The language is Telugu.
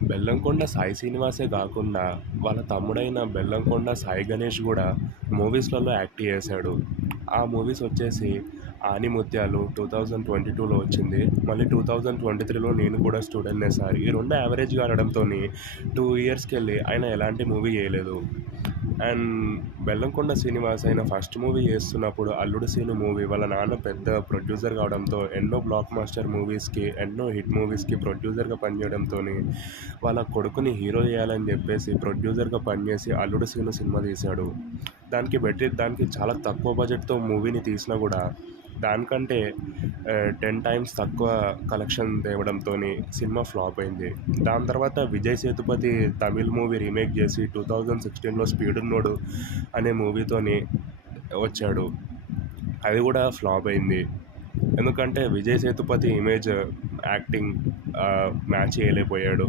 బెల్లంకొండ సాయి శ్రీనివాసే గాకుండా, వాళ్ళ తమ్ముడైన బెల్లంకొండ సాయి గణేష్ గూడా మూవీస్‌లలో యాక్ట్ చేశాడు. ఆ మూవీస్ వచ్చేసి 'ఆనిముత్యాలు' 2022లో వచ్చింది. మళ్ళీ 2023లో 'నేను కూడా స్టూడెంట్‌నే సార్' ఈ 2 యావరేజ్‌గా ఆడడంతోని 2 ఇయర్స్‌కెళ్ళి ఆయన ఎలాంటి మూవీ చేయలేదు. అండ్ బెల్లంకొండ శ్రీనివాస్ ఆయన ఫస్ట్ మూవీ చేస్తున్నప్పుడు 'అల్లుడు సీను' మూవీ వాళ్ళ నాన్న పెద్ద ప్రొడ్యూసర్ కావడంతో ఎన్నో బ్లాక్ బస్టర్ మూవీస్‌కి, ఎన్నో హిట్ మూవీస్‌కి ప్రొడ్యూసర్‌గా పనిచేయడంతోని వాళ్ళ కొడుకుని హీరో చేయాలని చెప్పేసి ప్రొడ్యూసర్‌గా పనిచేసి 'అల్లుడు సీను' సినిమా తీశాడు. దానికి చాలా తక్కువ బడ్జెట్‌తో మూవీని తీసినా కూడా దానికంటే 10 టైమ్స్ తక్కువ కలెక్షన్ తేవడంతోని సినిమా ఫ్లాప్ అయింది. దాని తర్వాత విజయ్ సేతుపతి తమిళ్ మూవీ రీమేక్ చేసి 2016లో 'స్పీడున్నోడు' అనే మూవీతోని వచ్చాడు. అది కూడా ఫ్లాప్ అయింది. ఎందుకంటే Vijay Sethupathi image, acting match చేయలేకపోయాడు.